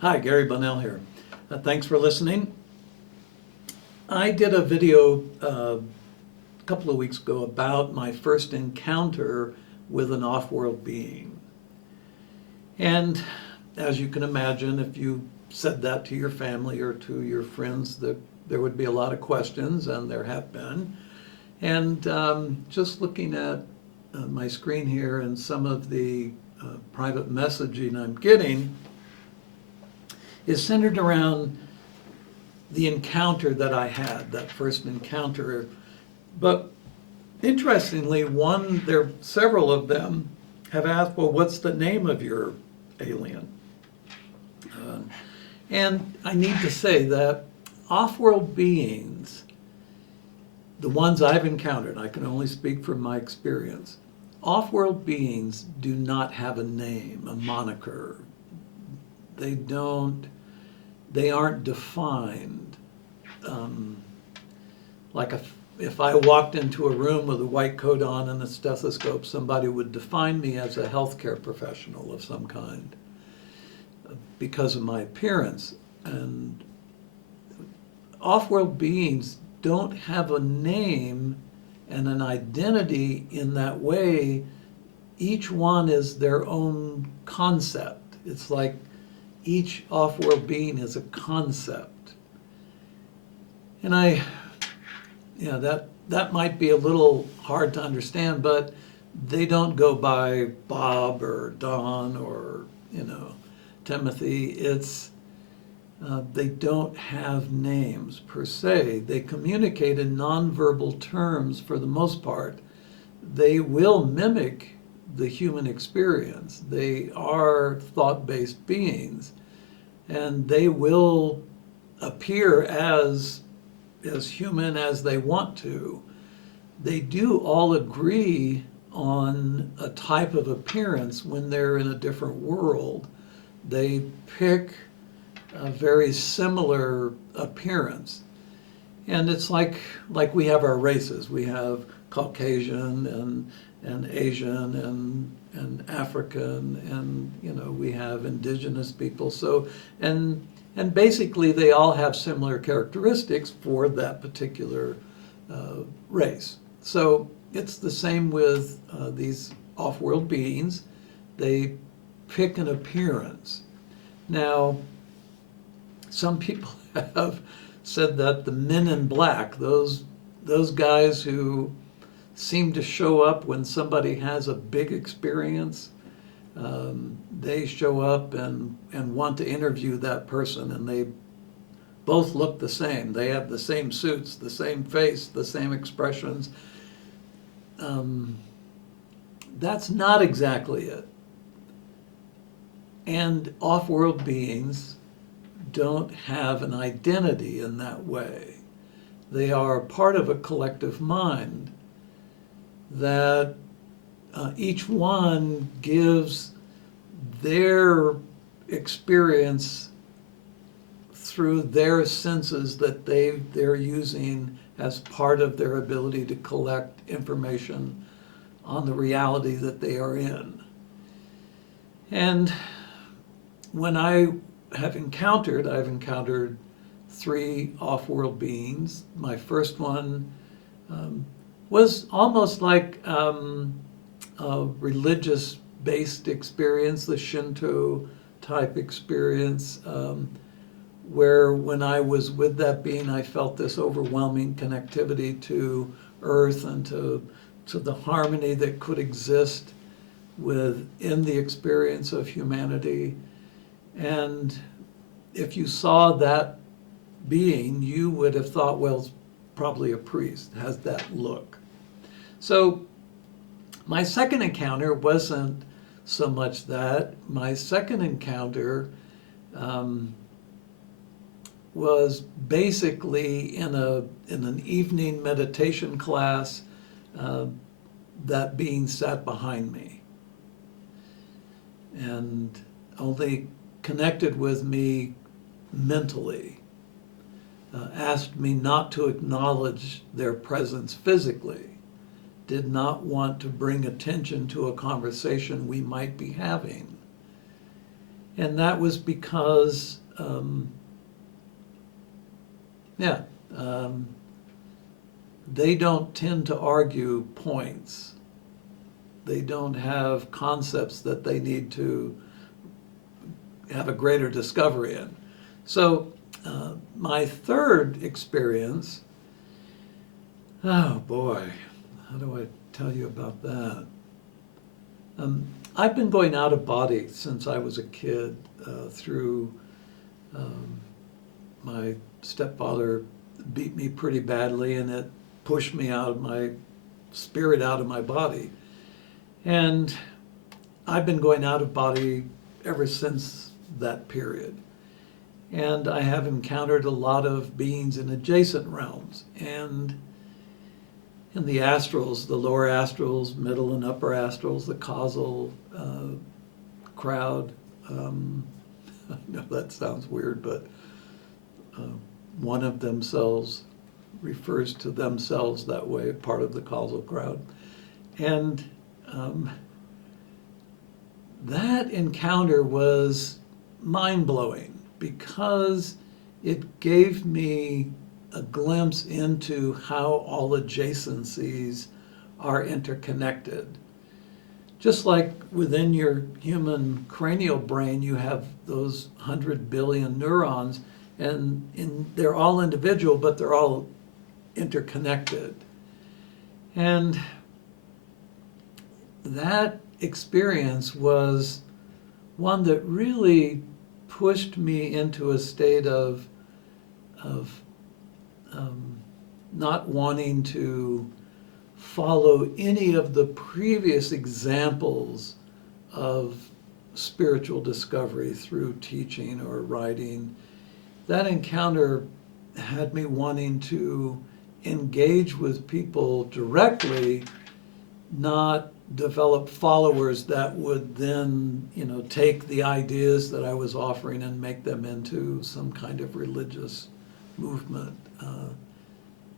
Hi, Gary Bonnell here. Thanks for listening. I did a video a couple of weeks ago about my first encounter with an off-world being. And as you can imagine, if you said that to your family or to your friends, there would be a lot of questions, and there have been. And just looking at my screen here and some of the private messaging I'm getting is centered around the encounter that I had, that first encounter. But interestingly, several of them have asked, well, what's the name of your alien? And I need to say that off-world beings, the ones I've encountered, I can only speak from my experience, off-world beings do not have a name, a moniker. They aren't defined. Like if I walked into a room with a white coat on and a stethoscope, somebody would define me as a healthcare professional of some kind because of my appearance. And off-world beings don't have a name and an identity in that way. Each one is their own concept. It's like each off-world being is a concept. And that might be a little hard to understand, but they don't go by Bob or Don or, Timothy. They don't have names per se. They communicate in nonverbal terms for the most part. They will mimic the human experience. They are thought-based beings, and they will appear as human as they want to. They do all agree on a type of appearance when they're in a different world. They pick a very similar appearance. And it's like we have our races. We have Caucasian and Asian and African, and we have indigenous people. So and basically they all have similar characteristics for that particular race. So it's the same with these off-world beings. They pick an appearance. Now, some people have said that the men in black, those guys who seem to show up when somebody has a big experience, they show up and want to interview that person, and they both look the same. They have the same suits, the same face, the same expressions. That's not exactly it. And off-world beings don't have an identity in that way. They are part of a collective mind that each one gives their experience through their senses that they're using as part of their ability to collect information on the reality that they are in. And when I've encountered 3 off-world beings. My first one was almost like a religious-based experience, the Shinto type experience, where when I was with that being, I felt this overwhelming connectivity to Earth and to the harmony that could exist within the experience of humanity. And if you saw that being, you would have thought, well, it's probably a priest, has that look. So my second encounter wasn't so much that. My second encounter was basically in an evening meditation class. That being sat behind me and only connected with me mentally, asked me not to acknowledge their presence physically, did not want to bring attention to a conversation we might be having. And that was because, they don't tend to argue points. They don't have concepts that they need to have a greater discovery in. So my third experience, oh boy, how do I tell you about that? I've been going out of body since I was a kid through my stepfather beat me pretty badly, and it pushed me out of my spirit out of my body. And I've been going out of body ever since that period. And I have encountered a lot of beings in adjacent realms. And in the astrals, the lower astrals, middle and upper astrals, the causal crowd. I know that sounds weird, but one of themselves refers to themselves that way, part of the causal crowd. And that encounter was mind-blowing because it gave me a glimpse into how all adjacencies are interconnected. Just like within your human cranial brain, you have those 100 billion neurons, and they're all individual, but they're all interconnected. And that experience was one that really pushed me into a state of not wanting to follow any of the previous examples of spiritual discovery through teaching or writing. That encounter had me wanting to engage with people directly, not develop followers that would then, take the ideas that I was offering and make them into some kind of religious movement.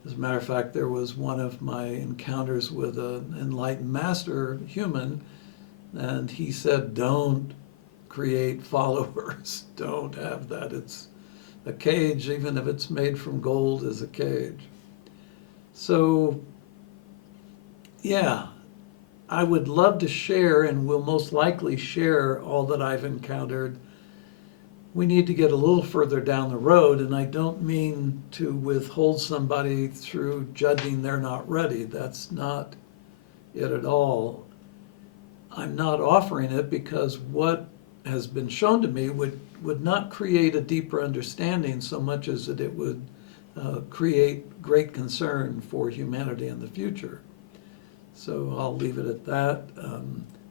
As a matter of fact, there was one of my encounters with an enlightened master, human, and he said, don't create followers. Don't have that. It's a cage, even if it's made from gold, is a cage. So, yeah, I would love to share, and will most likely share, all that I've encountered. We need to get a little further down the road, and I don't mean to withhold somebody through judging they're not ready. That's not it at all. I'm not offering it because what has been shown to me would not create a deeper understanding so much as that it would create great concern for humanity in the future. So I'll leave it at that.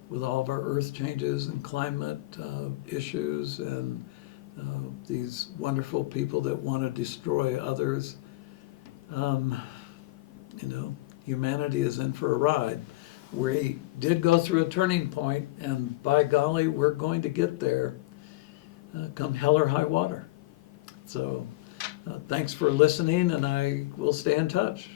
With all of our earth changes and climate issues and these wonderful people that want to destroy others, humanity is in for a ride. We did go through a turning point, and by golly, we're going to get there, come hell or high water. So thanks for listening, and I will stay in touch.